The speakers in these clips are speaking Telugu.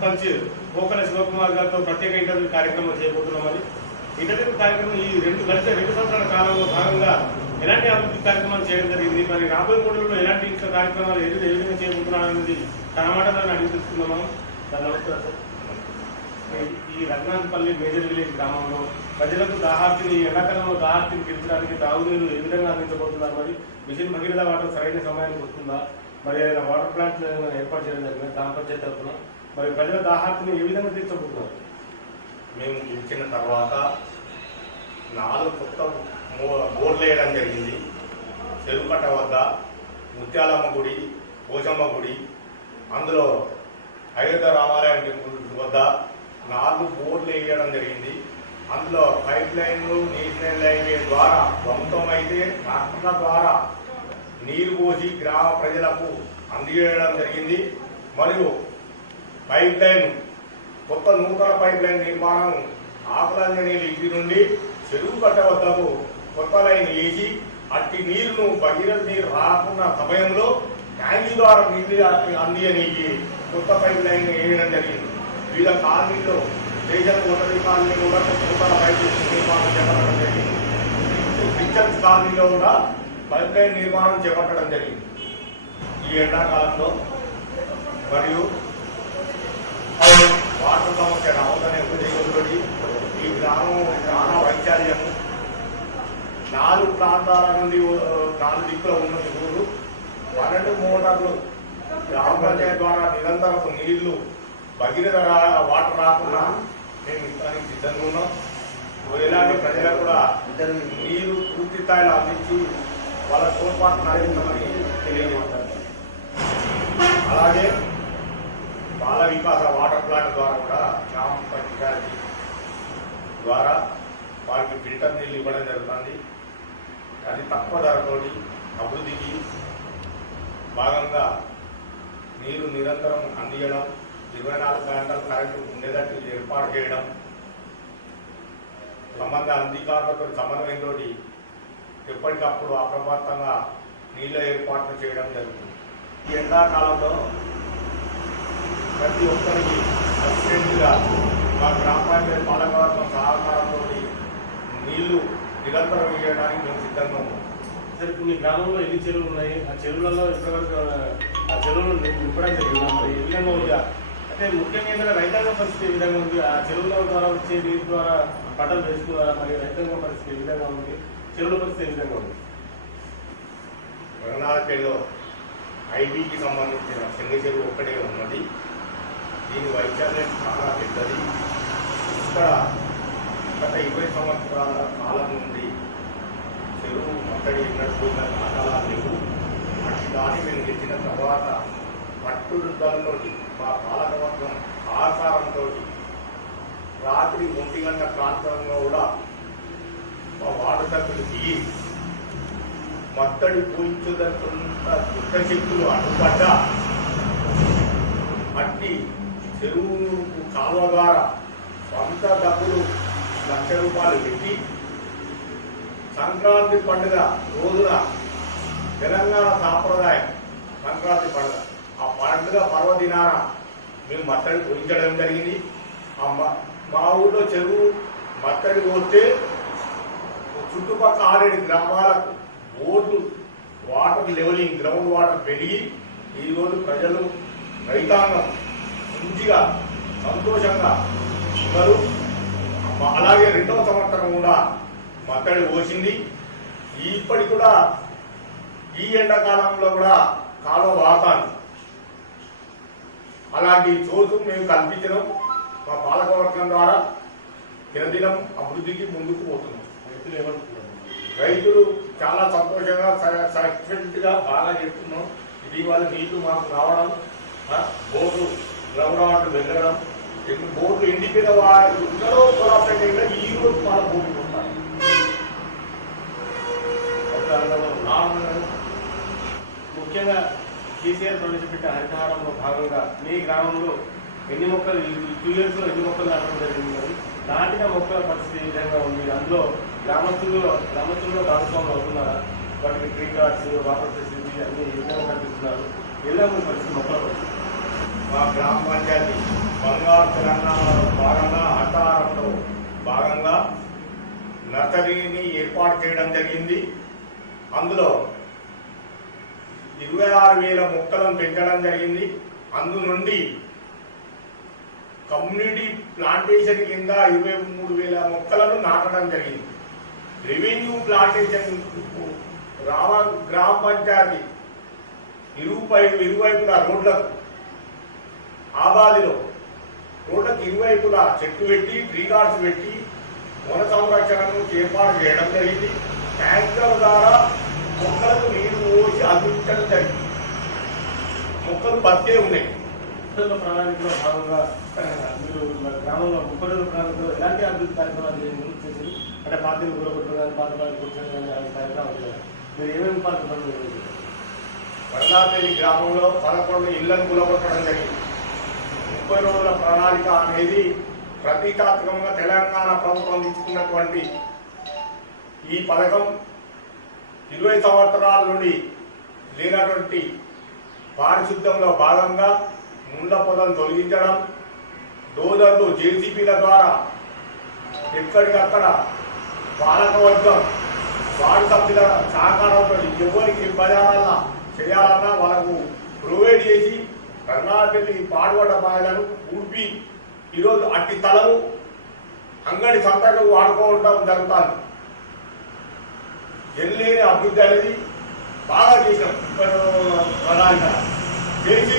సర్పంచ్ పోకల శివకుమార్ గారితో ప్రత్యేక ఇంటర్వ్యూ కార్యక్రమం చేయబోతున్నామని. ఇంటర్వ్యూ కార్యక్రమం ఈ గడిచే 2 సంవత్సరాల కాలంలో భాగంగా ఎలాంటి అభివృద్ధి కార్యక్రమాలు చేయడం జరిగింది, మరి రాబోయే 3 రోజుల్లో ఎలాంటి ఇంకా కార్యక్రమాలు ఏ విధంగా చేయబోతున్నారనేది తన మాటలను అడిగి తెలుసుకున్నాము. నమస్కారం సార్. ఈ రఘునాథపల్లి మేజర్ విలేజ్ గ్రామంలో ప్రజలకు దాహార్తిని ఎండాకాలంలో దాహార్తిని తీర్చడానికి తాగునీరు ఏ విధంగా అందించబోతున్నారు, మరి మిషన్ భగీరథ వాటర్ సరైన సమయానికి వస్తుందా, మరి ఏదైనా వాటర్ ప్లాంట్ ఏర్పాటు చేయడం జరిగింది గ్రామ పంచాయతీ తరఫున, మరి ప్రజల దాహార్తిని ఏ విధంగా తీర్చబోతున్నారు? మేము గెలిచిన తర్వాత 4 కొత్త బోర్లు వేయడం జరిగింది. చెరుకట్ట వద్ద ముత్యాలమ్మ గుడి, పోచమ్మ గుడి, అందులో అయోధ్య రామాలయం టెంపుల్ వద్ద 4 బోర్లు వేయడం జరిగింది. అందులో పైప్ లైన్లు నేషనల్ హైవే ద్వారా సొంతమైతే ట్రాక్టర్ల ద్వారా నీరు పోసి గ్రామ ప్రజలకు అందజేయడం జరిగింది. మరియు పైప్ లైన్ కొత్త నూతన పైప్ లైన్ నిర్మాణం ఆకులంజనీలు ఇంటి నుండి చెరువు కట్ట వద్దకు కొత్త లైన్ వేసి అట్టి నీరును భగీరథ నీరు రాకున్న సమయంలో ట్యాంకీ ద్వారా నీరు అందియనీకి కొత్త పైప్ లైన్ వేయడం జరిగింది. వివిధ కాలనీలో స్టేషన్ ఓటరీ కాలనీ కూడా నూతన పైప్ నిర్మాణం చేపట్టడం జరిగింది. క్రిస్టియన్స్ కాలనీలో కూడా పైప్ లైన్ నిర్మాణం చేపట్టడం జరిగింది. ఈ ఎండాకాలంలో మరియు వాటర్ సమస్య రావద్దనే ఉద్దేశంతో ఈ గ్రామం చాలా వైశాల్యము 4 ప్రాంతాల నుండి 4 దిక్కుల ఉన్న ఊరు 12 మోటార్లు గ్రామ పంచాయతీ ద్వారా నిరంతరం నీళ్లు భగీరథ వాటర్ రాకుండా మేము ఇస్తానికి సిద్ధంగా ఉన్నాం. ఇలాంటి ప్రజలకు కూడా నీరు పూర్తి స్థాయిలో అందించి వాళ్ళ తోడ్పాటు నడిపించమని తెలియజేస్తారు. అలాగే బాల వికాస వాటర్ ప్లాంట్ ద్వారా కూడా గ్రామ పంచాయతీ ద్వారా వారికి ఫిల్టర్ నీళ్ళు ఇవ్వడం జరుగుతుంది. అది తక్కువ ధరతోటి అభివృద్ధికి భాగంగా నీరు నిరంతరం అందించడం, 24 గంటలు కరెంటు ఉండేటట్టు ఏర్పాటు చేయడం, సంబంధ అధికారులతో సమన్వయంతో ఎప్పటికప్పుడు అప్రమత్తంగా నీళ్ళ ఏర్పాట్లు చేయడం జరుగుతుంది. ఈ ఎండాకాలంలో ప్రతి ఒక్కరికి అసిస్టెంట్గా మా గ్రామ పంచాయతీ పాలకవర్గం సహకారంతో నీళ్లు నిరంతరం ఇవ్వడానికి మేము సిద్ధంగా ఉన్నాం. సార్, మీ గ్రామంలో ఎన్ని చెరువులు ఉన్నాయి? ఆ చెరువులలో ఇప్పటివరకు ఆ చెరువులు నింపడం జరిగిందా? మరి ఏ విధంగా ఉంది? అంటే ముఖ్యంగా ఏంటంటే రైతాంగ పరిస్థితి ఏ విధంగా ఉంది? ఆ చెరువుల ద్వారా వచ్చే నీరు ద్వారా పంటలు వేసుకున్నారా? మరి రైతాంగ పరిస్థితి ఏ విధంగా ఉంది? చెరువుల పరిస్థితి ఏ విధంగా ఉంది? రంగనాథపల్లిలో ఐబీకి సంబంధించిన చెంగ చెరువు ఒక్కటే ఉన్నది. దీని వైశాల్యం చాలా పెద్దది. ఇక్కడ గత 20 సంవత్సరాల కాలం నుండి చెరువు అక్కడి ఉన్నట్టుగా దాఖలాలు లేవు. అటు దాన్ని మేము తెచ్చిన తర్వాత పట్టుదలతో మా పాలకవర్గం ఆహారంతో రాత్రి 1 గంట ప్రాంతంలో కూడా మా వార్డు సభ్యులు దిగి మత్తడి పూయించుదంత దుష్టశక్తులు అడ్డుపడ్డ అట్టి చెరువు కాలువ ద్వారా సొంత డబ్బులు 1,00,000 రూపాయలు పెట్టి సంక్రాంతి పండుగ రోజున తెలంగాణ సాంప్రదాయం సంక్రాంతి పండుగ ఆ పండుగ పర్వదినాన మేము మత్తడి పోయించడం జరిగింది. మా ఊళ్ళో చెరువు మత్తడి పోస్తే చుట్టుపక్కల 6-7 గ్రామాలకు bore water levelling ground water పెరిగి ఈరోజు ప్రజలు రైతాంగం మంచిగా సంతోషంగా ఉన్నారు. అలాగే 2వ సంవత్సరం కూడా మత్తడి పోసింది. ఇప్పటికి కూడా ఈ ఎండాకాలంలో కూడా కాలువ వాతాన్ని అలాంటి చోటు మేము కల్పించడం మా పాలకవర్గం ద్వారా దినదినం అభివృద్ధికి ముందుకు పోతున్నాం. రైతులు ఏమనుకుంటున్నారు? రైతులు చాలా సంతోషంగా సఫిషియెంట్గా బాగా చెప్తున్నాం. ఇటీవల నీళ్లు మాకు రావడం, బోర్డు గ్రౌండ్ వాటర్ వెళ్ళడం, బోర్డు ఎండిపోయిన వారు ఉన్నారో పొలాపేటగా ఈ రోజు మన బోర్డు ఉంటాయి. ముఖ్యంగా కేసీఆర్ ప్రవేశపెట్టే హరితహారంలో భాగంగా మీ గ్రామంలో ఎన్ని మొక్కలు 2 years లో ఎన్ని మొక్కలు నాటడం జరిగింది? నాటిన మొక్కల పరిస్థితి ఏ విధంగా ఉంది? అందులో గ్రామస్తుల్లో భాగస్వాములు అవుతున్నారా? వాటికి ట్రీ గార్డ్స్, వాటర్ ఫెసిలిటీ అన్ని ఏ విధంగా కల్పిస్తున్నారు? ఎలా ఉంది పరిస్థితి మొక్కల పరిస్థితి? మా గ్రామ పంచాయతీ బంగారు తెలంగాణలో భాగంగా హఠారంలో భాగంగా నర్సరీని ఏర్పాటు చేయడం జరిగింది. అందులో 26,000 మొక్కలను పెంచడం జరిగింది. అందు నుండి కమ్యూనిటీ ప్లాంటేషన్ కింద 23,000 మొక్కలను నాటడం జరిగింది. రెవెన్యూ ప్లాంటేషన్ గ్రామ పంచాయతీ ఇరువైపులా రోడ్లకు ఆబాదిలో రోడ్లకు ఇరువైపులా చెట్టు పెట్టి ట్రీ గార్డ్స్ పెట్టి వన సంరక్షణను ఏర్పాటు చేయడం జరిగింది. ట్యాంకర్ ద్వారా మొక్కలకు నీరు పోసి అందించడం జరిగింది. మొక్కలు బతికే ఉన్నాయి. ప్రణాళికలో భాగంగా మీరు గ్రామంలో 30 రోజుల ప్రణాళికలో ఎలాంటి అభివృద్ధి కార్యక్రమాలు చేశారు? అంటే పార్టీలు కూడగొట్టడం కానీ పాత కూర్చొని కానీ అలాంటి కార్యక్రమాలు చేయాలి. మీరు ఏమేమి పాత పనులు చేశారు? వరదాపల్లి గ్రామంలో 11 ఇళ్లను కూలగొట్టడం జరిగింది. 30 రోజుల ప్రణాళిక అనేది ప్రతీకాత్మకంగా తెలంగాణ ప్రభుత్వం తీసుకున్నటువంటి ఈ పథకం 20 సంవత్సరాల నుండి లేనటువంటి పారిశుద్ధ్యంలో భాగంగా ముండ్ల పొదను తొలగించడం, డోజర్లు జేసీబీల ద్వారా ఎక్కడికక్కడ పాలకవర్గం వార్డు సభ్యుల సహకారంతో ఎవరికి బజారాల చేయాలన్నా వాళ్ళకు ప్రొవైడ్ చేసి రంగాపల్లి పాడుబడ్డ బాయలను ఊడ్పి ఈరోజు అట్టి తలను అంగడి సంతకు వాడుకోవడం జరుగుతుంది. ఎల్లేని అభివృద్ధి అనేది బాగా చేసినాం. ప్రణాళిక చేసి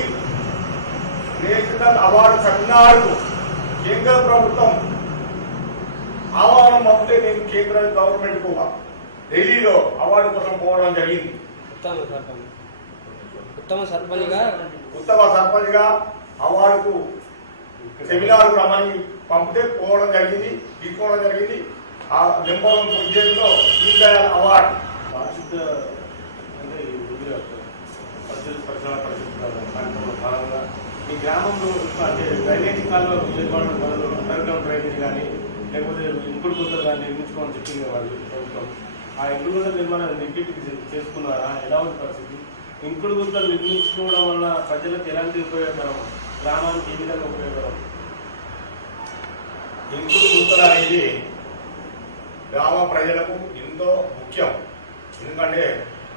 నేషనల్ అవార్డు సెమినార్కు కేంద్ర ప్రభుత్వం ఆహ్వానం పంపితే నేను కేంద్ర గవర్నమెంట్ కు ఢిల్లీలో అవార్డు కోసం పోవడం జరిగింది. ఉత్తమ సర్పంచ్ గా అవార్డుకు సెమినార్ రమ్మని పంపితే పోవడం జరిగింది, తీసుకోవడం జరిగింది. ఆ నెంబర్ 1 పొజిషన్లో దీన్ దయాళ్ అవార్డు. పారిశుద్ధ అంటే పరిశుభ్రత భాగంగా ఈ గ్రామంలో అంటే డ్రైనేజీ కాలువలు నిర్మాణం పనులు అండర్ గ్రౌండ్ డ్రైనేజ్ కానీ లేకపోతే ఇంకుడు గుంతలు కానీ నిర్మించుకోమని చెప్పింది వాళ్ళు ప్రభుత్వం. ఆ ఇంకుడు గుంతల నిర్మాణాన్ని ఇంటికి చేసుకున్నారా? ఎలా ఉంది పరిస్థితి? ఇంకుడు గుంతలు నిర్మించుకోవడం వల్ల ప్రజలకు ఎలాంటి ఉపయోగకరం, గ్రామానికి ఏ విధంగా ఉపయోగకరం? ఇంకుడు గుంతలు అనేది గ్రామ ప్రజలకు ఎంతో ముఖ్యం. ఎందుకంటే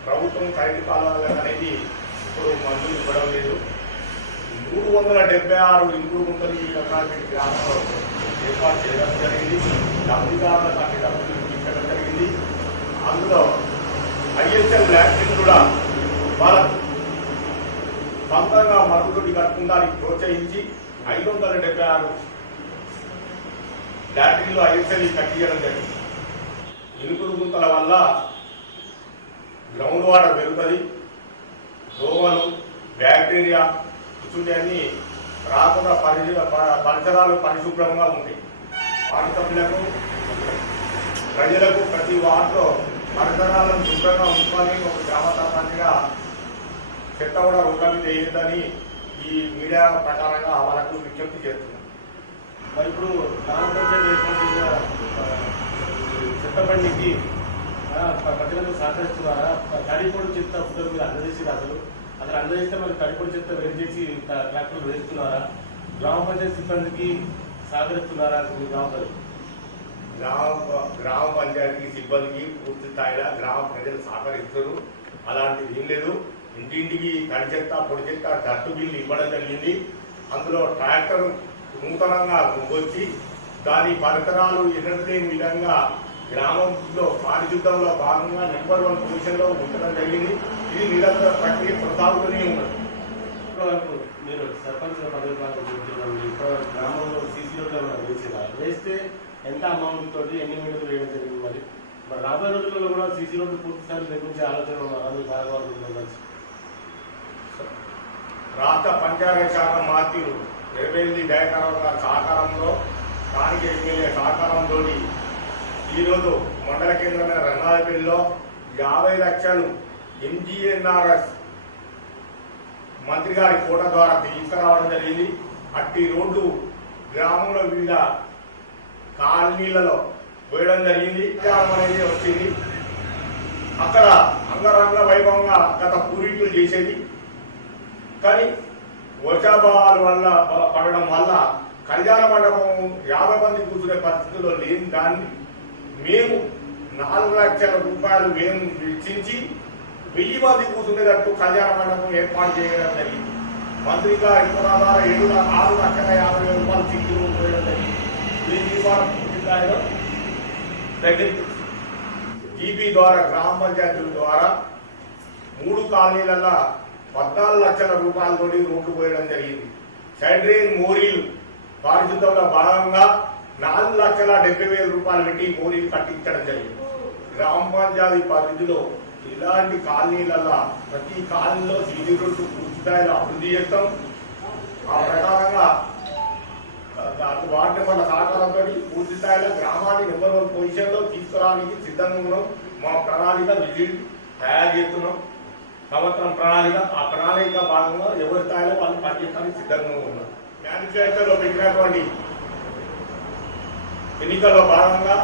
ప్రభుత్వం ఖరీదు కాలాలు అనేది ఇప్పుడు మంజూరు ఇవ్వడం లేదు. 376 ఇంకుడు గుంతలు ఈ రంగారెడ్డి గ్రామంలో ఏర్పాటు చేయడం జరిగింది. లబ్ధిదారులకు అన్ని డబ్బులు ఇప్పించడం జరిగింది. అందులో ఐఎస్ఎల్ ల్యాట్రిన్ కూడా వాళ్ళకు సొంతంగా మరుగుదొడ్డి కట్టుకుందానికి ప్రోత్సహించి 576 ల్యాట్రిన్లు ఐఎస్ఎల్ కట్టించడం జరిగింది. ఇంకుడు గుంతల వల్ల గ్రౌండ్ వాటర్ పెరుగుతుంది, దోమలు బ్యాక్టీరియా ఇటువంటి రాకుండా పరిసరాలు పరిశుభ్రంగా ఉంటాయి. వాటి సభ్యులకు ప్రజలకు ప్రతి వార్డులో పరిసరాలను శుభ్రంగా ఉంచుకొని ఒక గ్రామ సర్పంచ్గా చెత్త కూడా రోడ్ల చేయొద్దని ఈ మీడియా ప్రకారంగా వాళ్ళకు విజ్ఞప్తి చేస్తున్నాం. మరి ఇప్పుడు గ్రామ పంచాయతీ చెత్తబండికి ప్రజలకు సహకరిస్తున్నారా? తడిపొడి చెత్త ఫుడ్ మీరు అందజేసి అసలు అందజేస్తే మరి తడిపొడి చెత్త వేరు చేసి ట్రాక్టర్లు వేస్తున్నారా? గ్రామ పంచాయతీ సిబ్బందికి సహకరిస్తున్నారా? మీ గ్రామ పంచాయతీ సిబ్బందికి పూర్తి స్థాయిలో గ్రామ ప్రజలు సహకరిస్తారు. అలాంటిది ఏం లేదు. ఇంటింటికి తడి చెత్త పొడి చెత్త డస్ట్ బిల్లు ఇవ్వడం జరిగింది. అందులో ట్రాక్టర్ నూతనంగా వచ్చి దాని పరికరాలు ఎన్నలేని విధంగా గ్రామంలో పారిశుద్ధంలో భాగంగా నెంబర్ 1 పొజిషన్లో ఉంచడం జరిగింది. ఇది నిరంతర ప్రక్రియ కొనసాగుతూనే ఉన్నది. మీరు సర్పంచ్ పదవి గ్రామంలో సీసీ రోడ్లు వేస్తే ఎంత అమౌంట్ తోటి ఎన్ని మీటర్లు వేయడం జరిగింది? మరి రాబోయే రోజుల్లో కూడా సీసీ రోడ్లు పూర్తి స్థాయి నిర్మించే ఆలోచన ఉన్నారు. రాష్ట్ర పంచాయతీ శాఖ మంత్రి రేవేంద్ర దయాకర్ గారి సహకారంలో స్థానిక ఎమ్మెల్యే సహకారంతో ఈరోజు మండల కేంద్రమైన రంగారెడ్డిలో 50 లక్షలు ఎంజీఎన్ఆర్ఎస్ మంత్రి గారి కోట ద్వారా తీసుకురావడం జరిగింది. అట్టి రోడ్డు గ్రామంలో వివిధ కాలనీలలో పోయడం జరిగింది. అనేది వచ్చింది. అక్కడ అంగరంగ వైభవంగా గత పూర్వీకులు చేసేది. కానీ వర్షాభావాల వల్ల పడడం వల్ల కళ్యాణ మండపం 50 మంది కూర్చునే పరిస్థితుల్లో లేని దాన్ని మేము 4 లక్షల రూపాయలు మేము వెచ్చించి 1000 మంది కూర్చునేటట్టు కళ్యాణ మండపం ఏర్పాటు చేయడం జరిగింది. మంత్రి గారి పురాదార 6,50,000 రూపాయలు చిక్కులు పోయడం జరిగింది. జీపీ ద్వారా గ్రామ పంచాయతీల ద్వారా 3 కాలనీలలో 14 లక్షల రూపాయలతో రోడ్డు పోయడం జరిగింది. సైడ్ డ్రైన్ మోరీలు పారిశుద్ధంలో భాగంగా 4,70,000 రూపాయలు పెట్టి మోరీలు కట్టించడం జరిగింది. గ్రామ పంచాయతీ పరిధిలో ఇలాంటి కాలనీలలో ప్రతి కాలనీలో సీసీ రోడ్డు పూర్తి స్థాయిలో అభివృద్ధి చేస్తాం. ఆ ప్రకారంగా వార్డు మెంబర్ల సహకారంతో పూర్తి స్థాయిలో గ్రామాన్ని నెంబర్ 1 పొజిషన్లో తీసుకురావడానికి సిద్ధంగా ఉన్నాం. మా ప్రణాళిక విజిట్ తయారు చేస్తున్నాం. సంవత్సరం ప్రణాళిక, ఆ ప్రణాళిక భాగంగా ఎవరి స్థాయిలో వాళ్ళు పనిచేయడానికి సిద్ధంగా ఉన్నారు. మేనిఫెస్టోలో పెట్టినటువంటి ఎన్నికల్లో భాగంగా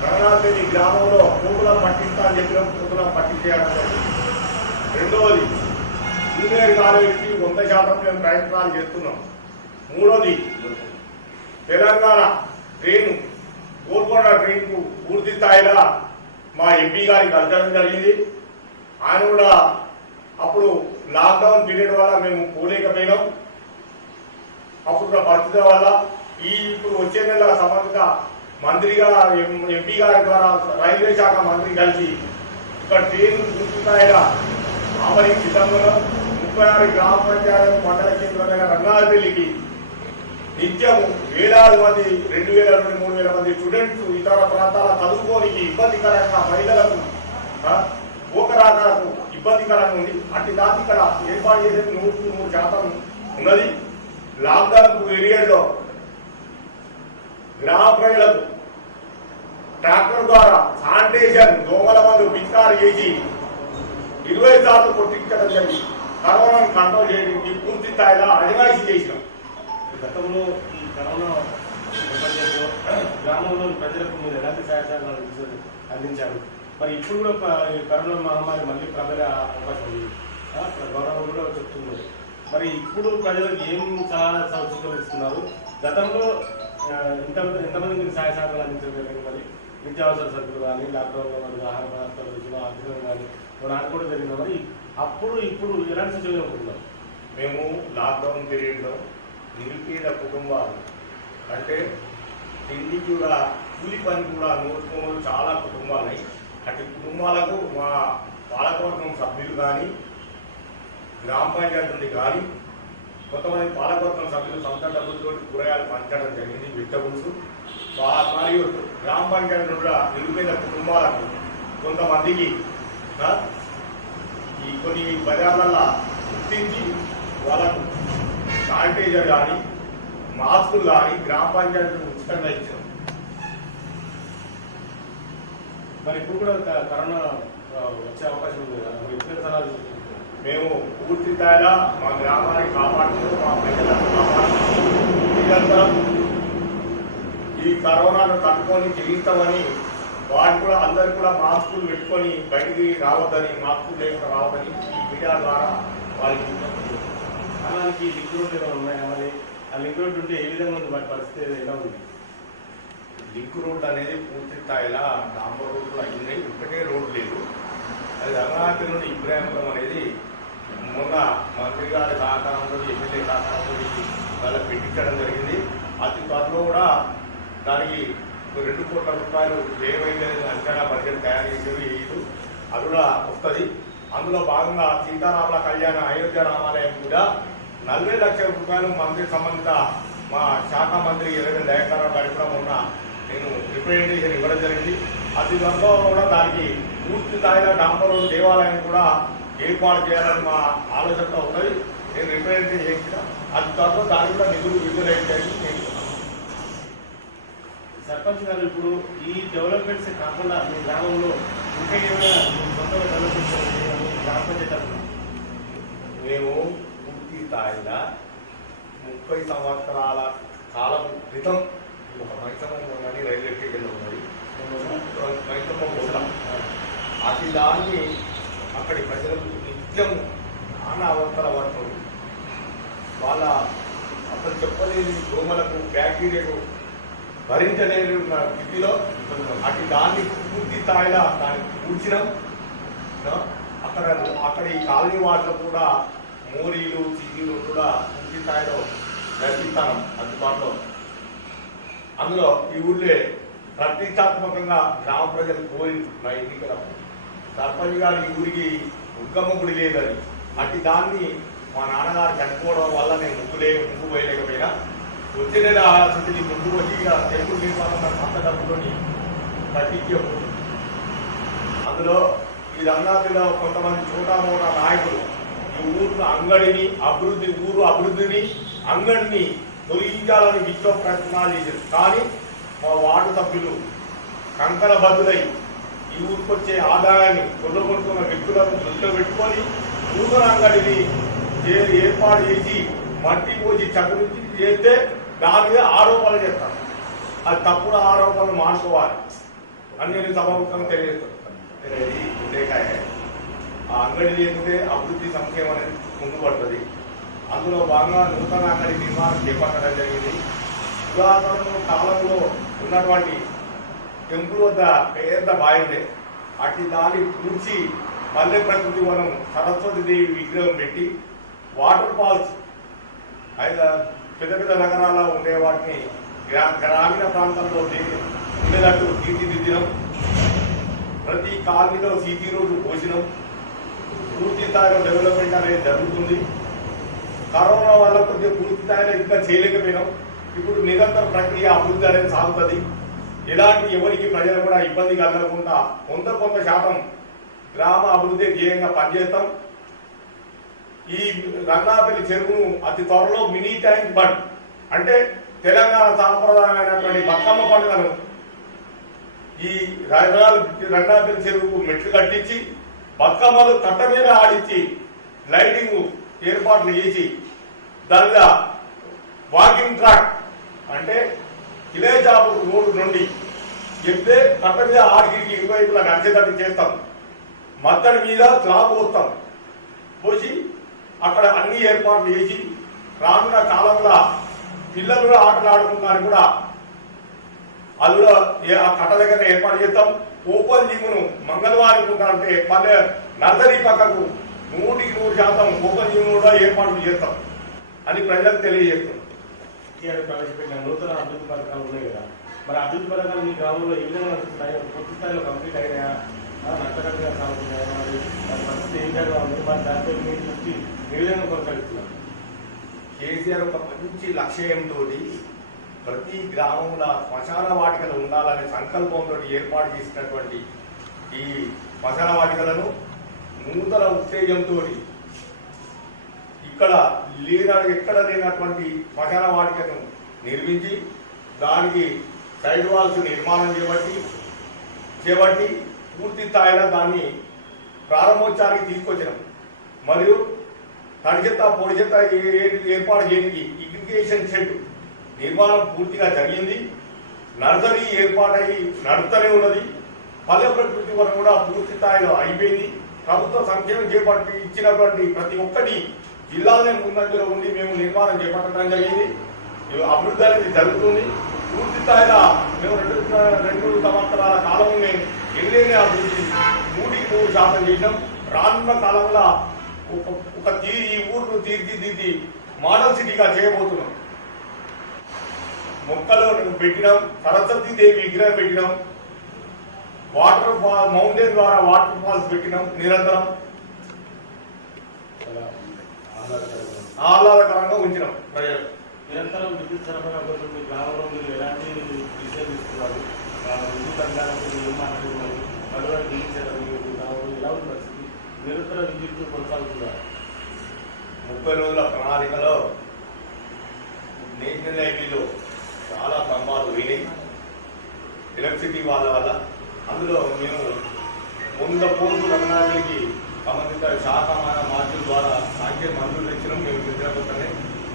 కరుణాదేవి గ్రామంలో పూకులను పట్టిస్తా అని చెప్పిన పూకులను పట్టించేయడం. రెండవది జూనియర్ కాలేజీకి 100% మేము ప్రయత్నాలు చేస్తున్నాం. మూడోది తెలంగాణ ట్రైన్ గోల్కొండ ట్రైన్ కు పూర్తి స్థాయిలో మా ఎంపీ గారికి అడగడం జరిగింది. ఆయన కూడా అప్పుడు లాక్డౌన్ పీరియడ్ వల్ల మేము పోలేకపోయినాం. అప్పుడు పరిస్థితుల వల్ల ఇప్పుడు వచ్చే నెల సంబంధిత మంత్రిగా ఎంపీ గారి ద్వారా రైల్వే శాఖ మంత్రి కలిసి ఇక్కడ ట్రైన్ పూర్తి స్థాయిలో అమలుకి సిద్ధంగా 36 గ్రామ పంచాయతీ మండల కేంద్రమైన రంగారెడ్డికి నిత్యం వేలాది మంది 2,000 నుండి 3,000 మంది స్టూడెంట్స్ ఇతర ప్రాంతాల చదువుకోనికి ఇబ్బందికరంగా మహిళలకు పోకరాకాలకు ఇబ్బందికరంగా ఉంది. అట్టి దాన్ని ఇక్కడ ఏర్పాటు చేసేది 100% ఉన్నది. లాక్డౌన్ పీరియడ్లో గ్రామ ప్రజలకు ట్రాక్టర్ ద్వారా శానిటేషన్ దోమల మందు పిచికారీ చేసి 20 సార్లు కొట్టించడం జరిగింది. కరోనాను కంట్రోల్ చేయడానికి పూర్తి స్థాయిలో అజమాయిషీ చేసినాం. గతంలో ఈ కరోనా నేపథ్యంలో గ్రామంలోని ప్రజలకు మీరు ఎలాంటి సహాయాలు అందించారు? మరి ఇప్పుడు కూడా ఈ కరోనా మహమ్మారి మళ్ళీ ప్రబలే అవకాశం ఉంది, గవర్నమెంట్ కూడా చెప్తున్నారు. మరి ఇప్పుడు ప్రజలకు ఏం సలహా సూచనలు ఇస్తున్నారు? గతంలో ఎంతమంది మీరు సహాయ సహకారాలు అందించగలిగారు? మరి నిత్యావసర సరుకులు కానీ, లాక్డౌన్లో మరి ఆహార పదార్థాలు వచ్చిన ఆర్థికంగా కానీ అనుకోవడం జరిగింది. మరి అప్పుడు ఇప్పుడు ఎలాంటి సూచనలు ఉంటున్నారు? మేము లాక్డౌన్ పీరియడ్లో నిరుపేద కుటుంబాలు అంటే తిండి కూడా కూలి పని కూడా నోచుకోవడం చాలా కుటుంబాలు. అటు కుటుంబాలకు మా పాలకవర్గం సభ్యులు కానీ, గ్రామ పంచాయతీ నుండి కానీ కొంతమంది పాలకవర్గం సభ్యులు సొంత డబ్బులతో కూరగాయలు పంచడం జరిగింది, వెజిటబుల్స్. మరియు గ్రామ పంచాయతీ నుండి నిరుపేద కుటుంబాలకు కొంతమందికి ఈ కొన్ని బజార్లలో గుర్తించి వాళ్ళకు శానిటైజర్ కానీ, మాస్కులు కానీ గ్రామ పంచాయతీలు ఉచితంగా ఇచ్చాం. మరి ఇప్పుడు కూడా కరోనా వచ్చే అవకాశం ఉంది కదా, మరి ఇచ్చిన సలహాలు మేము పూర్తి స్థాయిలో మా గ్రామాన్ని కాపాడుతూ మా ప్రజలను కాపాడుతూ నిరంతరం ఈ కరోనాను తట్టుకొని జీవిస్తామని వారు కూడా అందరు కూడా మాస్కులు పెట్టుకొని బయటికి రావద్దని, మాస్కులు లేకుండా రావద్దని ఈ మీడియా ద్వారా వారికి అలాంటి లింక్ రోడ్ ఏమైనా ఉన్నాయా? మరి ఆ లింక్ రోడ్ ఉంటే ఏ విధంగా ఉంది? వాటి పరిస్థితి ఎలా ఉంది? లింక్ రోడ్ అనేది పూర్తి స్థాయిలో డాంబర్ రోడ్లు అయినాయి, ఒకటే రోడ్ లేదు. అది రంగారెడ్డి నుండి ఇబ్రాహింపురం అనేది మొన్న మంత్రి గారి సహకారంతో, ఎమ్మెల్యే సహకారంతో వాళ్ళ పెట్టించడం జరిగింది. అతి త్వరలో కూడా దానికి 2 కోట్ల రూపాయలు వ్యయమైతే అంచనా బడ్జెట్ తయారు చేసేవి అది కూడా వస్తుంది. అందులో భాగంగా సీతారాముల కళ్యాణ అయోధ్య రామాలయం కూడా 40 లక్షల రూపాయలు మంత్రి సంబంధిత మా శాఖ మంత్రి ఎర్రగడ్డ దయాకర్ గారికి కూడా మొన్న నేను రిప్రజెంటేషన్ ఇవ్వడం జరిగింది. అతి త్వరలో కూడా దానికి పూర్తి స్థాయిలో డాంబర్ రోడ్ దేవాలయం కూడా ఏర్పాటు చేయాలని మా ఆలోచనతో ఉన్నది. నేను రిప్రజెంటేషన్ చేసిన అతి త్వరలో దానికి కూడా నిధులు విడుదల చేయాలని సర్పంచ్ గారు, ఇప్పుడు ఈ డెవలప్మెంట్స్ కాకుండా మీ గ్రామంలో ఇంకా ఏమైనా సొంతంగా డెవలప్మెంట్ గ్రామ పంచాయతీ మేము పూర్తి స్థాయిలో 30 సంవత్సరాల కాలం క్రితం ఒక మైసమ్మ కానీ రైల్వే స్టేషన్లో ఉన్నది, మైసమ్మ పోతాం. అతి దాన్ని అక్కడి ప్రజలకు నిత్యం నానా అవస్థల పడుతుంది. వాళ్ళ అసలు చెప్పలేని దోమలకు బ్యాక్టీరియాకు భరించలేని స్థితిలో అటు దాన్ని పూర్తి స్థాయిలో దాన్ని కూర్చినాం. అక్కడ ఈ కాలనీ వాటిలో కూడా మోరీలు చీటీలు కూడా పూర్తి స్థాయిలో నడిపిస్తాను అందుబాటులో. అందులో ఈ ఊళ్ళే ప్రతిష్టాత్మకంగా గ్రామ ప్రజలు కోరి నా ఎన్నికల సర్పంచ్ గారు ఈ ఊరికి ఉద్గమ గుడి లేదని అట్టి దాన్ని మా నాన్నగారు చనిపోవడం వల్ల నేను ముందు పోయలేకపోయినా వచ్చే నెల స్థితిని ముందు వచ్చి టెంపుల్ నిర్మాణం అంత డబ్బులోని కట్టించాము. అందులో ఈ రంగాపిలో కొంతమంది మోటా నాయకులు ఈ ఊరు అభివృద్ధిని అంగడిని తొలగించాలని విశ్వ ప్రయత్నాలు చేశారు. కానీ మా వార్డు సభ్యులు కంకణ బద్దులై ఈ ఊరికి వచ్చే ఆదాయాన్ని కొల్లగొట్టుకున్న వ్యక్తులను దృష్టిలో పెట్టుకొని నూతన అంగడిని ఏర్పాటు చేసి మట్టి పోసి చక్కరించి చేస్తే దాని మీద ఆరోపణలు చేస్తాను. అది తప్పుడు ఆరోపణలు మార్చుకోవాలి అని నేను సభాముఖంగా తెలియజేస్తాను. ఉండేకాయ ఆ అంగడి లేకపోతే అభివృద్ధి సంక్షేమం అనేది ముందు పడుతుంది. అందులో భాగంగా నూతన అంగడి నిర్మాణం చేపట్టడం జరిగింది. పురాతన కాలంలో ఉన్నటువంటి టెంపుల్ వద్ద పెద్ద బాయి అట్టి దాన్ని పూడ్చి మల్లె ప్రకృతి వనం సరస్వతి దేవి విగ్రహం పెట్టి వాటర్ ఫాల్స్ పెద్ద పెద్ద నగరాల్లో ఉండే వాటిని గ్రామీణ ప్రాంతంలో ఉండేటట్టు తీర్చిదిద్దడం, ప్రతి కాలనీలో సీసీ రోడ్డు పోసినాం, పూర్తి స్థాయిలో డెవలప్మెంట్ అనేది జరుగుతుంది. కరోనా వల్ల కొద్దిగా పూర్తి స్థాయిలో ఇంకా చేయలేకపోయినాం. ఇప్పుడు నిరంతర ప్రక్రియ అభివృద్ధి అనేది సాగుతుంది. ఎలాంటి ఎవరికి ప్రజలు కూడా ఇబ్బంది కలగకుండా కొంత శాతం గ్రామ అభివృద్ధి ధ్యేయంగా పనిచేస్తాం. ఈ రంగాపల్లి చెరువును అతి త్వరలో మినీ ట్యాంక్ బండ్ అంటే తెలంగాణ సాంప్రదాయమైనటువంటి బతుకమ్మ పండుగను ఈ రంగాపల్లి చెరువుకు మెట్లు కట్టించి బతుకమ్మలు కట్ట మీద ఆడించి లైటింగ్ ఏర్పాట్లు చేసి దానిగా వాకింగ్ ట్రాక్ అంటే కిలేజాబు రోడ్డు నుండి చెప్తే కట్ట మీద ఆడికి ఇరువైపులా నడిచేటట్టు చేస్తాం. మత్తడి మీద స్లాబ్ పోస్తాం. పోసి అక్కడ అన్ని ఏర్పాట్లు చేసి రానున్న కాలంలో పిల్లలు కూడా ఆటలు ఆడుకున్నారు కూడా అది కూడా ఆ కట్ట దగ్గర ఏర్పాటు చేస్తాం. ఓపెన్ జిమ్ను మంగళవారం అంటే పల్లె నర్సరీ పక్కకు 100% ఓపెన్ జిమ్ కూడా ఏర్పాట్లు చేస్తాం అని ప్రజలకు తెలియజేస్తాం. ప్రవేశపెట్టిన నూతన అభివృద్ధి పథకాలు ఉన్నాయి కదా, మరి అభివృద్ధి పథకాలు మీ గ్రామంలో ఏ విధంగా నడుస్తున్నాయో పూర్తి స్థాయిలో కంప్లీట్ అయినాయా, నష్టకరంగా సాగుతున్నాయా, మరి పరిస్థితి ఏ విధంగా ఉంది, మరి దాంట్లో మీరు దృష్టి ఏ విధంగా కొనసాగిస్తున్నారు? కేసీఆర్ ఒక మంచి లక్ష్యంతో ప్రతి గ్రామంలో శ్మశాన వాటికలు ఉండాలనే సంకల్పంతో ఏర్పాటు చేసినటువంటి ఈ శ్మశాన వాటికలను నూతన ఉత్తేజంతో ఇక్కడ ఎక్కడ లేనటువంటి శ్మశాన వాటికను నిర్మించి దానికి సైడ్ వాల్స్ నిర్మాణం చేపట్టి పూర్తి స్థాయిలో దాన్ని ప్రారంభోత్సవానికి తీసుకొచ్చినాం. మరియు తడి చెత్త పొడి చెత్త ఏర్పాటు చేయడానికి ఇరిగేషన్ షెడ్ నిర్మాణం పూర్తిగా జరిగింది. నర్సరీ ఏర్పాటయ్యి నడుస్తూనే ఉన్నది. పల్లె ప్రకృతి వరకు కూడా పూర్తి స్థాయిలో అయిపోయింది. ప్రభుత్వ సంక్షేమం చేపట్టి ఇచ్చినటువంటి ప్రతి ఒక్కటి జిల్లాలోనే ముందంజలో ఉండి మేము నిర్మాణం చేపట్టడం జరిగింది. అభివృద్ధి అనేది జరుగుతుంది. పూర్తి స్థాయిలో మేము 2 సంవత్సరాల కాలంలో ఎన్నేనే అభివృద్ధి 100% చేసినాం. రానున్న కాలంలో ఈ ఊరును తీర్చిదిద్ది మోడల్ సిటీగా చేయబోతున్నాం. మొక్కలు పెట్టినాం, సరస్వతి దేవి విగ్రహం పెట్టినాం, వాటర్ ఫాల్ మౌంటైన్ ద్వారా వాటర్ ఫాల్స్ పెట్టినాం. నిరంతరం ఆహ్లాదకరంగా ఉంచినాం. ప్రజలు నిరంతరం విద్యుత్ సరఫరా కోసం మీ గ్రామంలో మీరు ఎలాంటి విషయాలు ఇస్తున్నారు? విద్యుత్ రంగాలకు నిర్మాణాలు మరొక గ్రామంలో ఎలా ఉంది పరిస్థితి? నిరంతర విద్యుత్ కొనసాగుతున్నారు. 30 రోజుల ప్రణాళికలో నేషనల్ హైవేలో చాలా స్తంభాలు పోయినాయి ఎలక్ట్రిసిటీ వాళ్ళ వల్ల. అందులో మేము 100 కోట్లు రంగానికి సంబంధిత శాఖమాన మార్పుల ద్వారా సాంకేతిక మంజూరు ఇచ్చినాం. మేము విద్యార్థులనే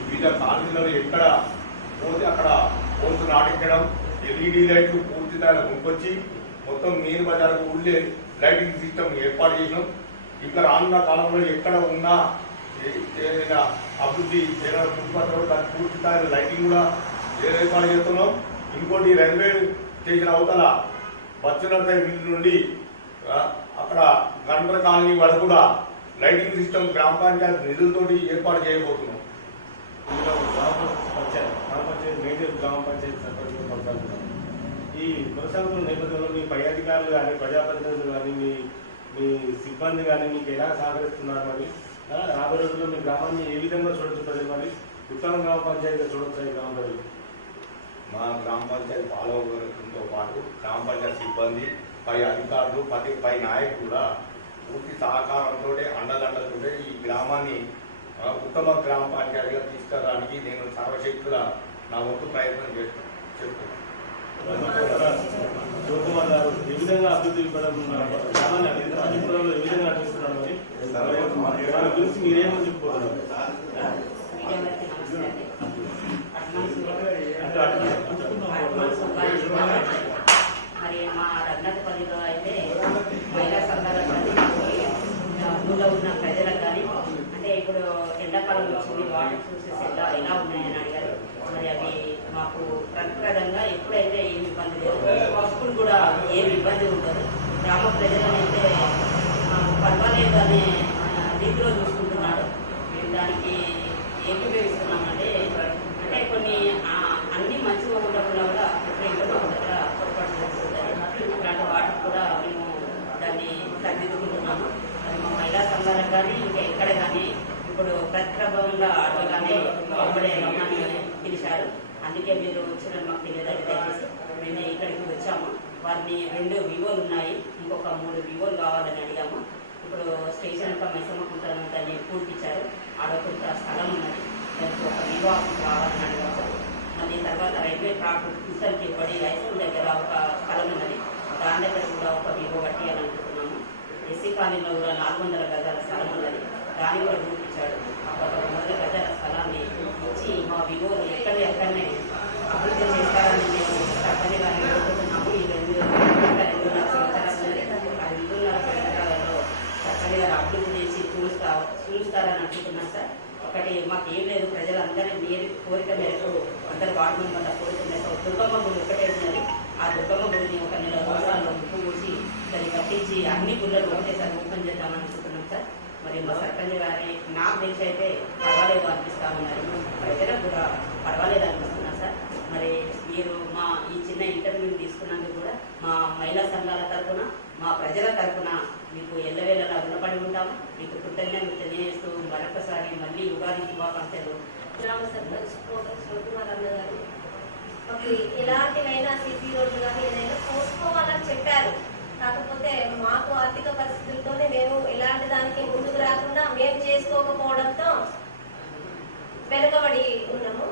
వివిధ కాలనీలలో ఎక్కడ పోతే అక్కడ పోల్స్ నాటించడం, ఎల్ఈడి లైట్లు పూర్తి స్థాయిలో కొనుక్కొచ్చి మొత్తం మెయిన్ బజార్కు ఊళ్ళే లైటింగ్ సిస్టమ్ ఏర్పాటు చేసినాం. ఇంకా రానున్న కాలంలో ఎక్కడ ఉన్నా ఏదైనా అభివృద్ధి ఏదైనా ఫుట్పాత్లో దానికి పూర్తి స్థాయి లైటింగ్ కూడా ఏర్పాటు చేస్తున్నాం. ఇంకోటి రైల్వే స్టేషన్ అవతల బచ్చనపై మిల్ నుండి అక్కడ గండ్ర కాలనీ వరకు కూడా లైటింగ్ సిస్టమ్ గ్రామ పంచాయతీ నిధులతోటి ఏర్పాటు చేయబోతున్నాం. గ్రామ పంచాయతీ మేజర్ గ్రామ పంచాయతీ సర్పంచ్ కొనసాగుతున్నాం. ఈ కొనసాగుతున్న నేపథ్యంలో మీ పై అధికారులు కానీ ప్రజాప్రతినిధులు కానీ మీ సిబ్బంది కానీ మీకు ఎలా సహకరిస్తున్నారు? మరి రాబోయే రోజుల్లో మీ గ్రామాన్ని ఏ విధంగా చూడొచ్చు ప్రజలు? మరి ఉత్తమ గ్రామ పంచాయతీగా చూడొచ్చు ఈ గ్రామ ప్రజలు? మా గ్రామ పంచాయతీ పాలకవర్గంతో పాటు గ్రామ పంచాయతీ సిబ్బంది, పై అధికారులు, పై నాయకులు కూడా పూర్తి సహకారంతో అండదండలతో ఈ గ్రామాన్ని ఉత్తమ గ్రామ పంచాయతీగా తీసుకురావడానికి నేను సర్వశక్తుల నా వంతు ప్రయత్నం చేస్తున్నాను. శివకుమార్ గారు ఏ విధంగా అభివృద్ధి గ్రామాన్ని అభివృద్ధిలో ఏ విధంగా నడిపిస్తున్నారు? మరి దాని గురించి మీరేమని చెప్పుకోగలరు? మరి మా రఘునాథపల్లిలో అయితే మహిళా సంఘాలకు కానీ ఊళ్ళో ఉన్న ప్రజలకు కానీ అంటే ఇప్పుడు ఎండాకాలం వచ్చింది, వాటర్ సోర్సెస్ ఎలా ఉన్నాయని అడిగారు. మరి అవి మాకు ప్రతిప్రదంగా ఎప్పుడైతే ఏమి ఇబ్బంది లేదు, అప్పుడు కూడా ఏమి ఇబ్బంది ఉండదు. గ్రామ ప్రజలనైతే పర్వాలేదు అనే రీతిలో చూసుకుంటున్నాడు. మేము దానికి ఏకీభవిస్తున్నామంటే అంటే కొన్ని అన్ని మంచిగా ఉండకుండా కూడా ఎప్పుడైతే ఒక దగ్గర పొరపాటు జరుగుతుంది. ఇలాంటి వాటికి కూడా మేము దాన్ని సరిదిద్దుకుంటున్నాము. అది మా మహిళా సంఘాలకు కానీ ఇంకా ఎక్కడ కానీ ఇప్పుడు ప్రతిప్రభంగా ఆటోగానే అప్పుడే రమ్మని పిలిచారు. అందుకే మీరు వచ్చిన మాకు తెలియదని దయచేసి మేము ఇక్కడికి వచ్చాము. వారిని 2 వివోలు ఉన్నాయి, ఇంకొక 3 వివోలు కావాలని అడిగాము. ఇప్పుడు స్టేషన్ యొక్క మైసమ్మకుంటాను దాన్ని పూర్తించారు. ఆడకొంత స్థలం ఉన్నది, దానికి ఒక వివో కావాలని అడిగాము. మళ్ళీ తర్వాత రైల్వే ట్రాక్ కుసల్కి పడి హై స్కూల్ దగ్గర ఒక స్థలం ఉన్నది, దాని దగ్గర కూడా ఒక వివో కట్టియాలనుకుంటున్నాము. ఎస్సీ కాలనీలో కూడా 400 గజాల స్థలం ఉన్నది, దాన్ని కూడా పూర్తించాడు. ఒక 100 గజాల స్థలాన్ని ఇచ్చి మా వివోలు ఎక్కడనే అభివృద్ధి చేస్తారని మేము సర్పంచ్ గారిని కోరుకుంటున్నాము. ఈ 2.5 సంవత్సరాలు ఆ 2.5 సంవత్సరాలలో సర్పంచ్ గారు అభివృద్ధి చేసి చూస్తారని అనుకుంటున్నాం సార్. ఒకటి మాకు ఏం లేదు, ప్రజలందరి కోరిక మేరకు అందరు వార్డు మెంబర్ల కోరిక మేరకు దుర్గమ్మ గుడి ఒకటే ఉన్నది. ఆ దుర్గమ్మ గుడిని ఒక 1 నెల రోజుల్లో ముప్పు మూసి దాన్ని కట్టించి అన్ని గుళ్ళలు ఒకటేసారి ఓపెన్ చేద్దామని అనుకుంటున్నాం సార్. మరి మా సర్పంచ్ గారి నాకు తెలిసి అయితే పర్వాలేదు అనిపిస్తా ఉన్నారు, ప్రజలకు కూడా పర్వాలేదు అనిపిస్తున్నారు సార్. మరి మీరు మా ఈ చిన్న ఇంటర్వ్యూ తీసుకున్నందుకు కూడా మా మహిళా సంఘాల తరఫున మా ప్రజల తరఫున మీకు ఎల్లవేళలా రుణపడి ఉంటాము. మీకు కృతజ్ఞతలు తెలియజేస్తూ మరొకసారి మళ్ళీ ఉగాది శుభాకాంక్షలు. గ్రామ సర్పంచ్ శివకుమార్ అన్న గారు మాకు ఎలాంటివైనా సిసి రోడ్లు కానీ ఏదైనా పోసుకోవాలని చెప్పారు. కాకపోతే మాకు ఆర్థిక పరిస్థితులతోనే మేము ఎలాంటి దానికి ముందుకు రాకుండా మేము చేసుకోకపోవడంతో వెనుకబడి ఉన్నాము.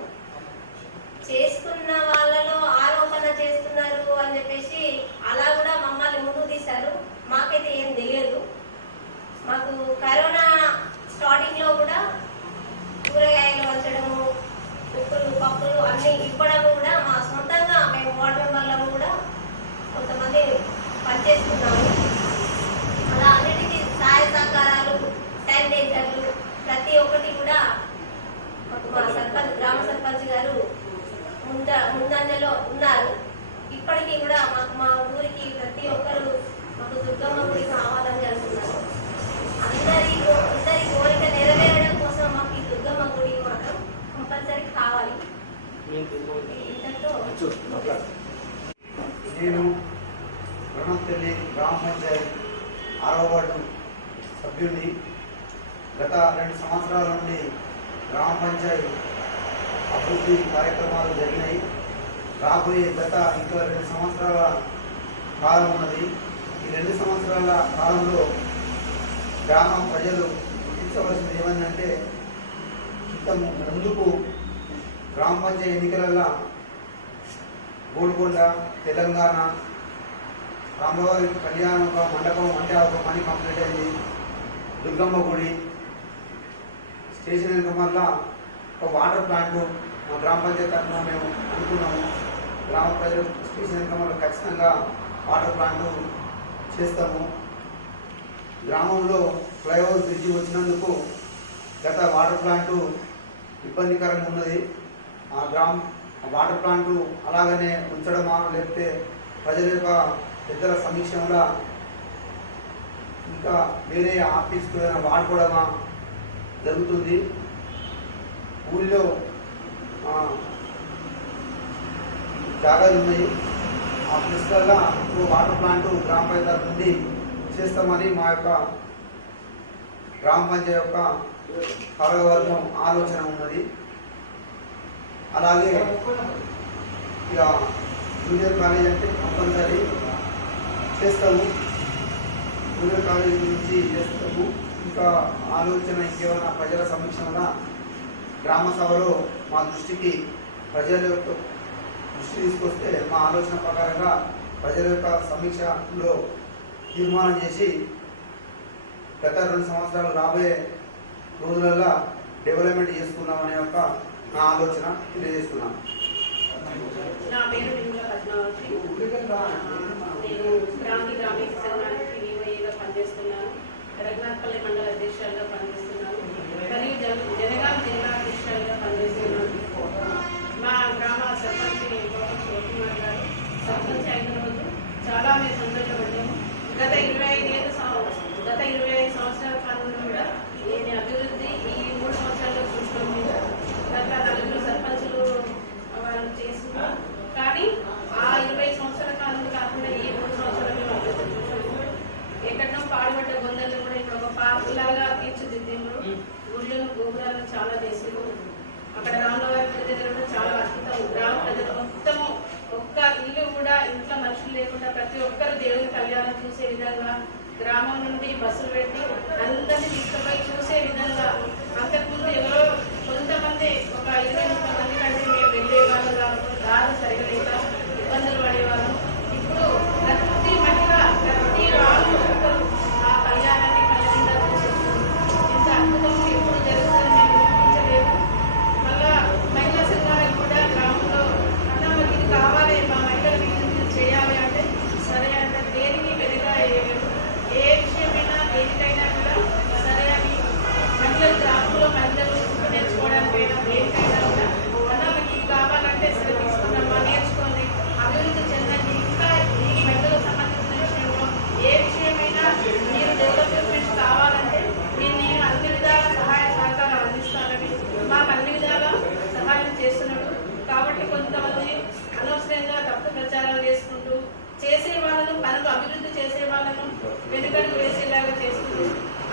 చేసుకున్న వాళ్ళలో ఆరోపణ చేస్తున్నారు అని చెప్పేసి అలా కూడా మమ్మల్ని ముందుకు తీశారు. మాకైతే ఏం తెలియదు. మాకు కరోనా స్టార్టింగ్ లో కూడా కూరగాయలు వంచడము, ఉప్పులు పప్పులు అన్ని ఇవ్వడం కూడా మా సొంతంగా మేము వార్డు మెంబర్లను కూడా కొంతమంది పనిచేస్తున్నాము. అలా అన్నిటికీ సహాయ సహకారాలు, శానిటైజర్లు ప్రతి ఒక్కటి కూడా మాకు మా సర్పంచ్ గ్రామ సర్పంచ్ గారు ముందంజలో ఉన్నారు. ఇప్పటికీ కూడా మాకు మా ఊరికి ప్రతి ఒక్కరు మాకు దుర్గమ్మ గుడి కావాలని అంటున్నారు. అందరి కోరిక నెరవేరడం కోసం మాకు ఈ దుర్గమ్మ గుడి మాత్రం కంపల్సరీ కావాలి. నేను రుణంపల్లి గ్రామ పంచాయతీ 6వ వార్డు సభ్యుడిని. గత 2 సంవత్సరాల నుండి గ్రామ పంచాయతీ అభివృద్ధి కార్యక్రమాలు జరిగినాయి. రాబోయే ఇంకా 2 సంవత్సరాల కాలం ఉన్నది. ఈ 2 సంవత్సరాల కాలంలో గ్రామం ప్రజలు గుర్తించవలసింది ఏమంటే, ఇంత ముందుకు గ్రామ పంచాయతీ ఎన్నికలలో గోల్కొండ, తెలంగాణ, రామవారి కళ్యాణ మండపం అంటే ఒక పని కంప్లీట్ అయింది. దుర్గమ్మ గుడి, స్టేషన్ వెనుక వల్ల ఒక వాటర్ ప్లాంట్ మా గ్రామ పంచాయతీ తరఫున మేము అనుకున్నాము. గ్రామ ప్రజలు స్టేషన్ వెనుక వల్ల ఖచ్చితంగా వాటర్ ప్లాంట్ చేస్తాము. గ్రామంలో ఫ్లైఓవర్ బ్రిడ్జి వచ్చినందుకు గత వాటర్ ప్లాంటు ఇబ్బందికరంగా ఉన్నది. ఆ వాటర్ ప్లాంటు అలాగనే ఉంచడమా లేకపోతే ప్రజల యొక్క పెద్దల సమీక్షంలో ఇంకా వేరే ఆఫీస్కి ఏదైనా వాడుకోవడమా జరుగుతుంది. ఊళ్ళో జాగాలు ఉన్నాయి. ఆ ప్లేస్లల్లో వాటర్ ప్లాంట్ గ్రామ పంచాయతీ నుండి చేస్తామని మా యొక్క గ్రామ పంచాయతీ యొక్క పాలకవర్గం ఆలోచన ఉన్నది. అలాగే ఇక జూనియర్ కాలేజ్ అంటే కంపల్సరీ చేస్తాము. జూనియర్ కాలేజ్ నుంచి చేస్తాము. ఇంకా ఆలోచన ఇంకేమైనా ప్రజల సమీక్షలో గ్రామ సభలో మా దృష్టికి ప్రజల యొక్క దృష్టి తీసుకొస్తే మా ఆలోచన ప్రకారంగా ప్రజల యొక్క సమీక్షలో తీర్మానం చేసి గత 2 సంవత్సరాలు రాబోయే రోజులలో డెవలప్మెంట్ చేసుకున్నామనే యొక్క నా ఆలోచన తెలియజేస్తున్నాను. నా పేరు నిమ్మల పద్మావతి. నేను గ్రామీణ సంఘానికి పనిచేస్తున్నాను. రఘునాథపల్లి మండల అధ్యక్షులుగా పనిచేస్తున్నాను. మరియు జనగాం జిల్లా అధ్యక్షులుగా పనిచేస్తున్నాను. మా గ్రామ సర్పంచ్ శివకుమార్ గారు సర్పంచ్ అయిన రోజు చాలా మేము సంతోషపడ్డాము. గత 25 సంవత్సరాల కాలంలో కూడా దీని అభివృద్ధి ఈ 3 సంవత్సరాల్లో చూసుకొని గత 4 సర్పంచులు వాళ్ళు చేస్తున్నారు. కానీ ఆ 20 సంవత్సరాల కాలంలో కాకుండా ఈ 3 సంవత్సరాలు మేము అభివృద్ధి చూసాము. ఎక్కడో పాడుపడ్డ గొందలు కూడా ఇప్పుడు ఒక పార్క్ లాగా తీర్చిదిద్దారు. గుళ్ళను గోపురాలను చాలా చేసారు. అక్కడ రామలవారి దగ్గర కూడా చాలా అద్భుతం. గ్రామ ప్రజలు మొత్తము ఒక్క ఇల్లు కూడా ఇంట్లో మనుషులు లేకుండా ప్రతి ఒక్కరు దేవుని కళ్యాణం చూసే విధంగా గ్రామం నుండి బస్సులు పెట్టి అందరినీ తీసుకుపోయి చూసే విధంగా. అంతకుముందు ఎవరో కొంతమంది ఒక 20-30 మంది కంటే మేము వెళ్ళేవాళ్ళం కాబట్టి దారి సరిగా లేక ఇబ్బందులు పడేవాళ్ళం. ఇప్పుడు ప్రతి మహిళ ప్రతి వాళ్ళు ఆ కళ్యాణాన్ని కళ్యాణంగా చూసేస్తుంది. ఇంత అద్భుతం ఎప్పుడు జరుగుతుందని మేము ఊహించలేదు. మళ్ళా మహిళా సంఘాలకు కూడా గ్రామంలో అన్న మాకు ఇది కావాలి, మా మహిళలు చేయాలి అంటే సరే అంటే దేనికి వెనుక ఏ విషయమైనా దేనికైనా కూడా సరే అని మహిళలు గ్రామంలో మహిళలు నేర్చుకోవడానికైనా దేనికైనా కూడా అన్న మీకు ఇది కావాలంటే సరే తీసుకున్నామా, నేర్చుకోండి, అభివృద్ధి చెందండి. ఇంకా ఈ మహిళలకు సంబంధించిన విషయంలో ఏ విషయమైనా మీరు డెవలప్మెంట్ కావాలంటే నేను అన్ని విధాల సహాయ సహకారాలు అందిస్తానని మాకు అన్ని విధాల సహాయం చేస్తున్నాడు. కాబట్టి కొంతమంది అనవసరంగా తప్పు ప్రచారాలు చేసుకుంటూ చేసే వాళ్ళను పనులు అభివృద్ధి చేసే వాళ్ళను వెనుకడుగు వేసేలాగా చేస్తుంది.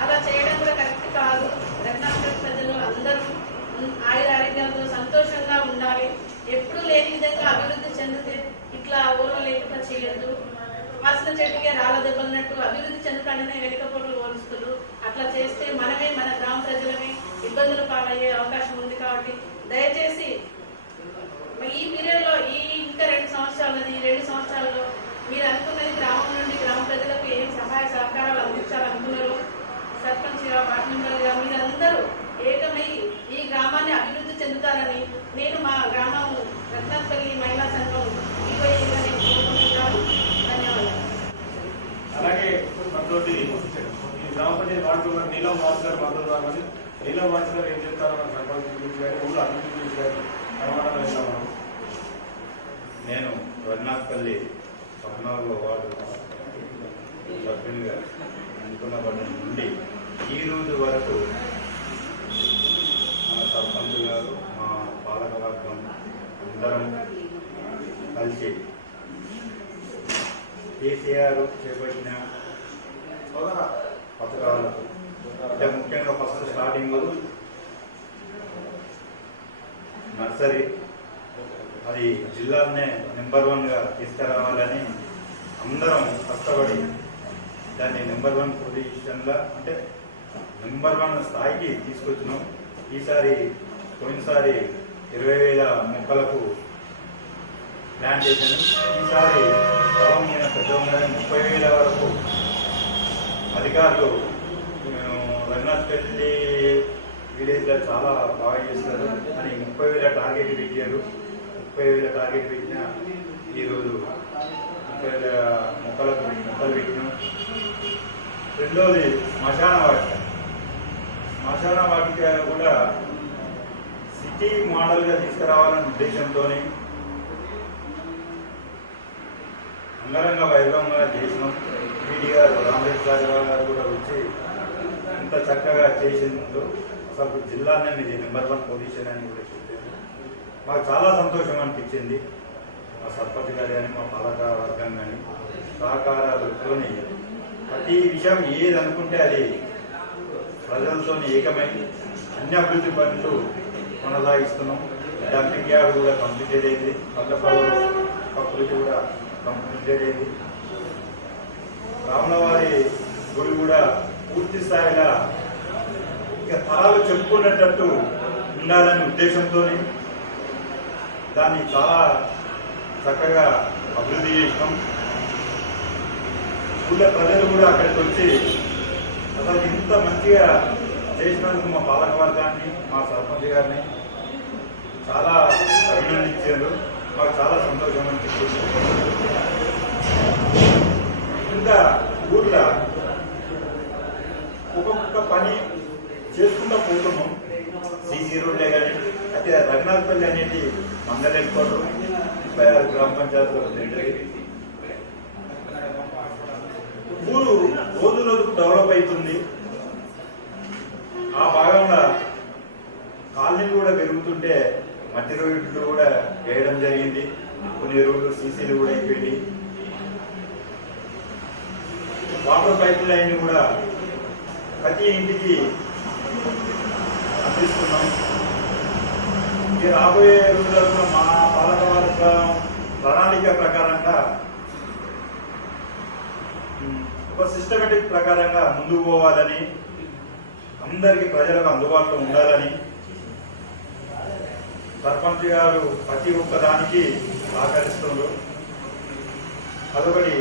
అలా చేయడం కూడా కరెక్ట్ కాదు. రఘునాథపల్లి ప్రజలు అందరూ ఆయురారోగ్యాలతో సంతోషంగా ఉండాలి. ఎప్పుడు లేని విధంగా అభివృద్ధి చెందితే ఇట్లా ఊళ్ళో లేకుండా చేయొద్దు. వాసన చెట్టుకే రాళ్ళ దెబ్బన్నట్టు అభివృద్ధి చెందుతాడనే వెనుకపోట్లు పోలుస్తున్నారు. అట్లా చేస్తే మనమే మన గ్రామ ప్రజలమే ఇబ్బందులు పాలయ్యే అవకాశం ఉంది. కాబట్టి దయచేసి ఈ పీరియడ్లో ఈ ఇంకా 2 సంవత్సరాలు ఈ 2 సంవత్సరాల్లో మీరు అనుకున్నది గ్రామం నుండి గ్రామ ప్రజలకు ఏం సహాయ సహకారాలు అందించాలనుకున్నారు. సర్పంచ్గా వార్డు మెంబర్గా మీరందరూ ఏకమై ఈ గ్రామాన్ని అభివృద్ధి చెందుతారని నేను మా గ్రామం రఘునాథపల్లి మహిళా సంఘం ఈవైగా నేను కోరుకుంటున్నాను. ధన్యవాదాలు. అలాగే మనతోటి ఈ గ్రామ పంచాయతీ వార్డు మెంబర్ నీలం వాసు గారు మాట్లాడుతున్నామని. నీలం వాసు గారు ఏం చెప్తారో మన సర్పంచ్ గురించి కానీ ఊళ్ళో అభివృద్ధి గురించి కానీ ప్రమాణాలు వేస్తాము. నేను రఘునాథపల్లి 14వ వార్డు సభ్యునిగా ఎన్నుకున్నప్పటి నుండి ఈ రోజు వరకు మన సర్పంచ్ గారు, మా పాలకవర్గం అందరం కలిసి కేసీఆర్ చేపట్టిన పథకాలకు అంటే ముఖ్యంగా ఫస్ట్ స్టార్టింగ్ నర్సరీ అది జిల్లాలోనే నెంబర్ 1గా తీసుకురావాలని అందరం కష్టపడి దాన్ని నెంబర్ 1 పొజిషన్లో అంటే నెంబర్ 1 స్థాయికి తీసుకొచ్చినాం. పోయినసారి 20,000 మొక్కలకు ప్లాంటేషన్, ఈసారి పొలం మీద పెద్దగా 30,000 వరకు అధికారులు రఘునాథపల్లి విలేజ్లో చాలా బాగా చేస్తారు అని 30,000 టార్గెట్ పెట్టారు. 30,000 టార్గెట్ పెట్టినా ఈరోజు 30,000 మొక్కలు పెట్టినాం. రెండోది శ్మశాన వాటిక శ్మశాన వాటిక కూడా సిటీ మోడల్గా తీసుకురావాలనే ఉద్దేశంతోనే అంగరంగ వైభవంగా చేసినాం. పీడీ గారు రామేశ్వరరావు గారు కూడా వచ్చి ఇంత చక్కగా చేసిందో అసలు జిల్లానే ఇది నెంబర్ 1 పొజిషన్ అని కూడా చెప్పారు. మాకు చాలా సంతోషం అనిపించింది. మా సర్పంచ్ గారు కానీ మా పాలక వర్గం కానీ సహకారాలతోని ప్రతి విషయం ఏది అనుకుంటే అది ప్రజలతో ఏకమై అన్ని అభివృద్ధి పనులు కొనసాగిస్తున్నాం. డంపింగ్ యార్డ్ కూడా కంప్లీటెడ్ అయింది. ప్రకృతి కూడా కంప్లీటెడ్ అయింది. రాములవారి గుడి కూడా పూర్తి స్థాయిలో ఇక తరాలు చెప్పుకునేటట్టు ఉండాలనే ఉద్దేశంతో దాన్ని చాలా చక్కగా అభివృద్ధి చేసినాం. ఊళ్ళో ప్రజలు కూడా అక్కడికి వచ్చి అసలు ఇంత మంచిగా చేసినందుకు మా పాలక వర్గాన్ని మా సర్పంచ్ గారిని చాలా అభినందించారు. మాకు చాలా సంతోషం అనిపిస్తుంది. ఇంకా ఊళ్ళో ఒక్కొక్క పని చేసుకుంటూ పోతున్నాం. సీసీ రోడ్లే కానీ అయితే రఘునాథపల్లి అనేది మండల హెడ్ క్వార్టర్ 36 గ్రామ పంచాయతీలో ఉండేది. ఊరు రోజు రోజుకు డెవలప్ అవుతుంది. ఆ భాగంలో కాలనీలు కూడా పెరుగుతుంటే మట్టి రోడ్లు కూడా వేయడం జరిగింది. కొన్ని రోడ్లు సీసీలు కూడా అయిపోయింది. వాటర్ పైప్ లైన్ కూడా ప్రతి ఇంటికి అందిస్తున్నాం. ఈ రాబోయే రోజుల్లో మా పాలక వర్గ ప్రణాళిక ప్రకారంగా ఒక సిస్టమేటిక్ ప్రకారంగా ముందుకు పోవాలని, అందరికీ ప్రజలకు అందుబాటులో ఉండాలని సర్పంచ్ గారు ప్రతి ఒక్క దానికి సహకరిస్తున్నారు. అదొకటి.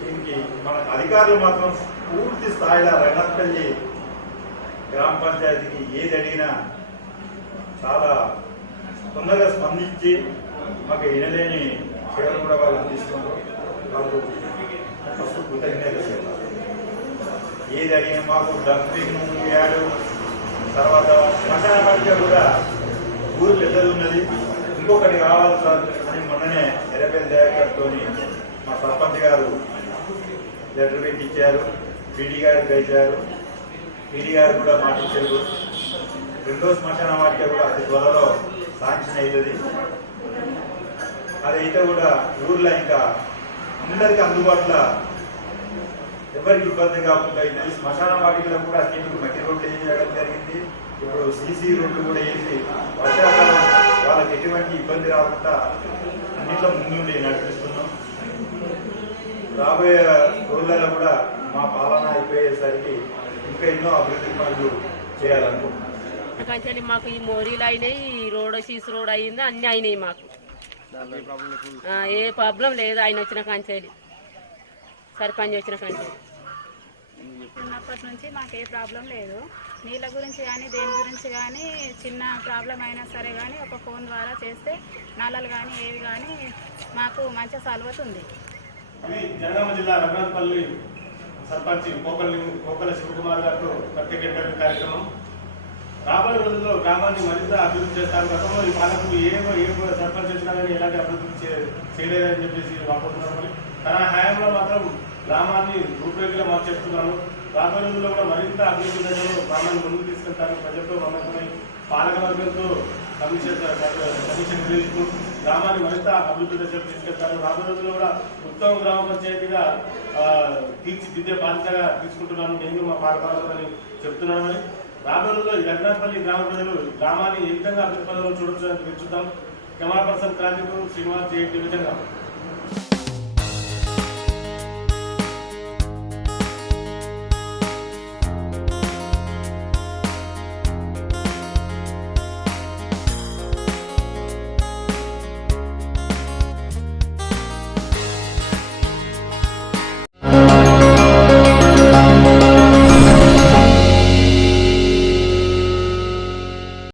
దీనికి మన అధికారులు మాత్రం పూర్తి స్థాయిలో రఘునాథపల్లి గ్రామ పంచాయతీకి ఏది అడిగినా చాలా తొందరగా స్పందించి మాకు వినలేని సేవలు కూడా వాళ్ళు అందిస్తున్నారు. వాళ్ళు ఫస్ట్ కృతజ్ఞతలు చెప్పాలి. ఏది అడిగినా మాకు డంపింగ్ యార్డు తర్వాత శ్మశాన వాటిక కూడా ఊరు పెద్దది ఉన్నది, ఇంకొకటి కావాలి సార్ అని మొన్ననే ఎర్రపల్లి దయాకర్తో మా సర్పంచ్ గారు లెటర్ పెట్టి ఇచ్చారు. పీడీ గారు గడిచారు. పీడీ గారు కూడా మాటిచ్చారు. 2వ శ్మశాన వాటిక కూడా అతి త్వరలో శాంక్షన్ అవుతుంది. అదైతే కూడా ఊర్లో ఇంకా అందరికీ అందుబాటులో ఎవరికి ఇబ్బంది కాకుండా ఇది శ్మశాన వాటికలో కూడా అన్నింటికి మట్టి రోడ్లు వేయడం జరిగింది. ఇప్పుడు సీసీ రోడ్లు కూడా వేసి వర్షాకాలం వాళ్ళకి ఎటువంటి ఇబ్బంది రాకుండా అన్నింటిలో ముందుండి నడిపిస్తున్నాం. రాబోయే రోజులలో కూడా మా పాలన అయిపోయేసరికి ఇంకా ఎన్నో అభివృద్ధి పనులు చేయాలనుకుంటున్నాం. కంచెలి మాకు ఈ మోరీలు అయినాయి, ఈ రోడ్ సీసీ రోడ్ అయింది, అన్ని అయినాయి. మాకు ఏ ప్రాబ్లం లేదు. ఆయన వచ్చిన కంచెలి, సర్పంచ్ వచ్చిన కంచెలి ఉన్నప్పటి నుంచి మాకు ఏ ప్రాబ్లం లేదు. నీళ్ళ గురించి కానీ దేని గురించి కానీ చిన్న ప్రాబ్లం అయినా సరే కానీ ఒక ఫోన్ ద్వారా చేస్తే నల్లలు కానీ ఏవి కానీ మాకు మంచి సలవతుంది. ఇది జనగామ జిల్లా రఘునాథపల్లి సర్పంచ్ కోకల శివకుమార్ గారితో ప్రత్యేక ఇంటర్వ్యూ కార్యక్రమం. రాబోయే రోజుల్లో గ్రామాన్ని మరింత అభివృద్ధి చేస్తారు. గతంలో ఈ పాలకు ఏ సర్పంచ్ వచ్చినా కానీ ఎలాంటి అభివృద్ధి చేయలేదని చెప్పేసి వాపోతున్నామని, తన హయాంలో మాత్రం గ్రామాన్ని రూపురేఖగా మార్చేస్తున్నాను. రాబోయే రోజుల్లో కూడా మరింత అభివృద్ధి దశలో గ్రామాన్ని ముందుకు తీసుకెళ్తాను. ప్రజలతో మమేకమై పాలక వర్గంతో కమిషన్ నిర్వహిస్తూ గ్రామాన్ని మరింత అభివృద్ధి దశలో తీసుకెళ్తాను. రాబోయే రోజుల్లో కూడా ఉత్తమ గ్రామ పంచాయతీగా తీర్చిదిద్దే బాధ్యతగా తీసుకుంటున్నాను నేను, మా పాలకవర్గమని చెప్తున్నానని. రాబోయే రోజుల్లో రఘునాథపల్లి గ్రామ ప్రజలు గ్రామాన్ని ఏ విధంగా అభివృద్ధి పనులు చూడొచ్చు అని చూద్దాం. కెమెరా పర్సన్ క్రాంతికు శ్రీనివాస్ జేఎన్టీ విధంగా.